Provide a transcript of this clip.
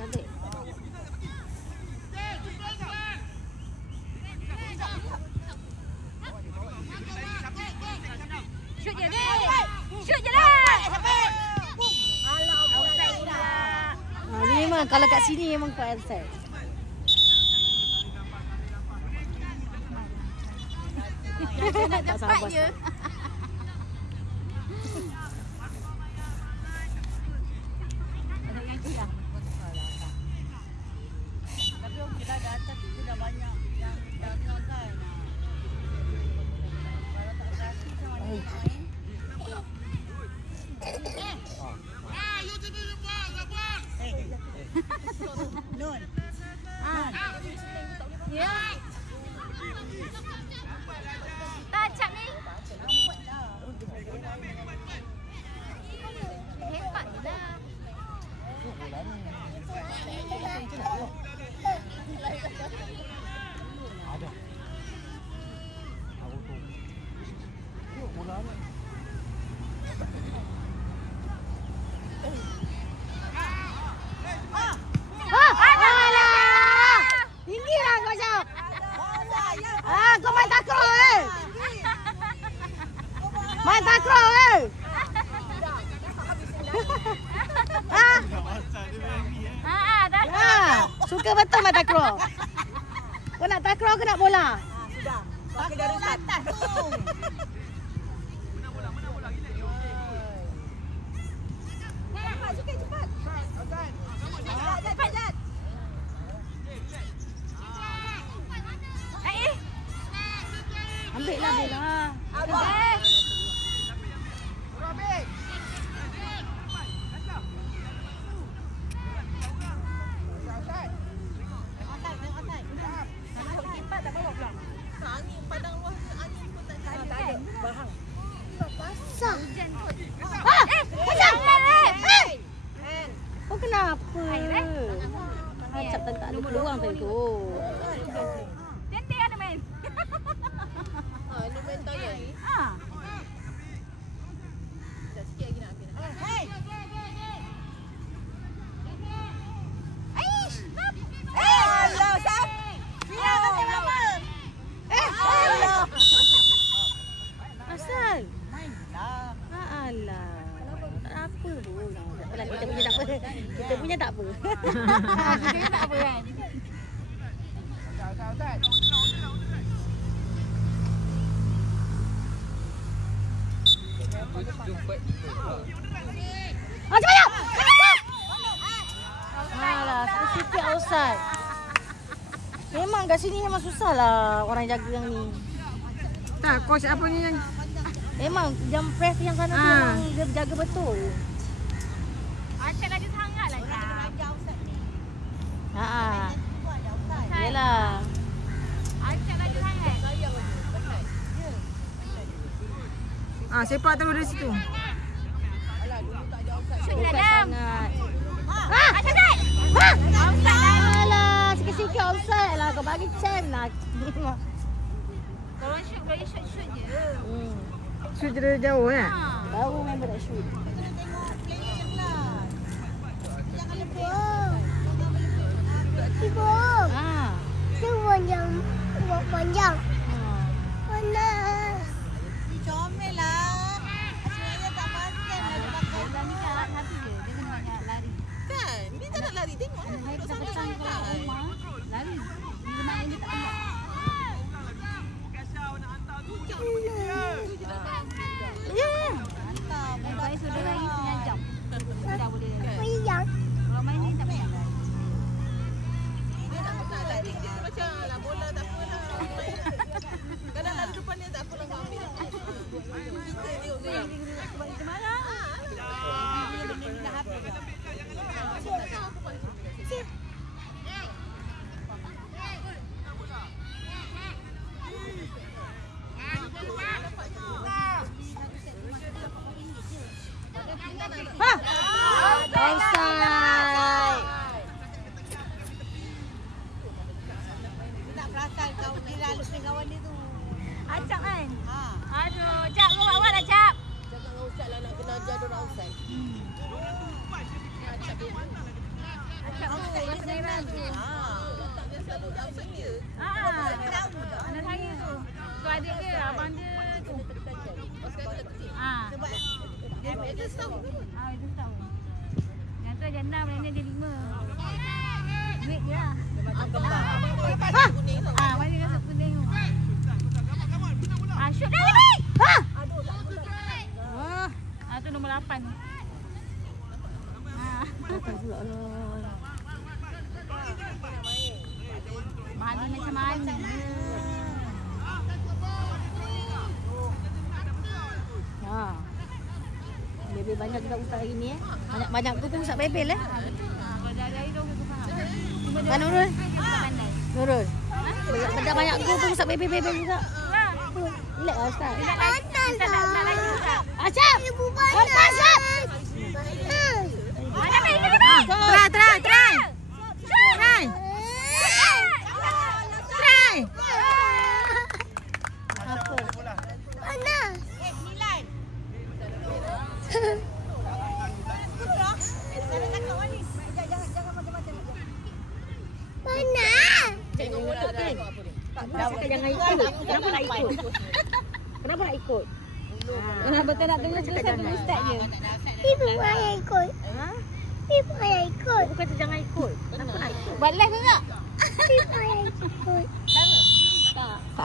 Cantik. Shoot je deh. Shoot je dah. Ni memang kalau kat sini memang kuat outside. Nak dapat je. Tapi okey dah, atas tu dah banyak yang jaga kan. Kalau tak berhasil macam mana main? Nun. Ya. Tacap ni. Hebat dah. Ada. Aku tu. Yuk bola ni. Kau main takraw main takraw suka betul main takraw. Kau nak takraw ke nak bola? Sudah. Pakai dari atas. Mana bola gila ni. Cepat sikit cepat. Cepat. Ambil lah bola. Abang. Robek. Angin padang luar angin pun tak ada. Bahang. Basah. Hujan kot. Hujan. Oh kenapa? Acap tak ada peluang tadi tu. Cantik ada main. Ni main tayar ni. Dah sikit lagi nak habis. Hey. Aish. Allah, Sam. Fira kasih lama. Allah. Asal? Main lah. Alah. Tak apa pun. Takpelah, kita punya tak apa. Kita punya tak apa. Kita punya tak apa kan? Alah, sikit outside. Memang kat sini memang susah lah orang jaga yang ni. Tak, coach apa ni yang Memang jam press yang sana tu memang dia jaga betul. Acak lagi sangat lah Jam. Haa. Yelah. Acak lagi sangat. sepak terus dari situ. Shoot Dekat dalam. sangat. Acak tak? Alah, sikit-sikit offside lah. Kau bagi chance lah. Kalau shoot, kalau shoot je. Shoot je dari jauh kan? Baru member nak shoot. Panjang. Mana? Comel lah. Asyik tak makan. Bola ni kan hati je. Dia kena banyak lari. Kan? Dia tak nak lari. Tengok lah. Duduk Petang-petang kalau rumah, lari. Bila main dia tak banyak. Ya. Hantar. Baik sudah lari setengah jam. Dah boleh lari. Panjang. Kalau main ni tak payah lari. Dia tak pernah lari. Dia macam lah bola tak apalah. Kadang lari depan dia tak apalah kau ambil. Kita dia orang. Dia marah. Dia benda ni dah habis dah. Offside. Nak perasan kau ni lalu dengan kawan dia tu. Acap kan? Aduh, Cap kau buat dah Cap. Jangan usah lah nak kena ajar dia orang outside. Acap dia. Letak dia selalu absen dia. Anak saya tu. Tu adik dia, abang dia tu. Pas sekarang dia kecil. Sebab Dia setahun ke? itu tahu. Yang tu aja 6, yang ni dia 5. Duit je lah. Abang kuning tau. Mana rasa kuning tu. Shoot dah ni. Tu nombor 8 tu. Mani macam mana? Bebel banyak juga ustaz hari ni Banyak tu pun ustaz bebel Kalau dari tu aku faham. Kan Nurul? Pandai. Nurul? Banyak tu pun ustaz bebel juga Relax lah ustaz Kita nak lagi ustaz. Asyaf! Ibu Asyaf! panas. Mana main kita ni? Try. Try. Apa? Panas. Panas. Jangan ikut. Kenapa nak ikut? Kenapa nak ikut? Kenapa tak nak tengok cerita ustaz je? Ibu ayah ikut. Ibu ayah ikut. Bukan jangan ikut. Kenapa nak ikut? Buat live ke tak? Ibu ayah ikut.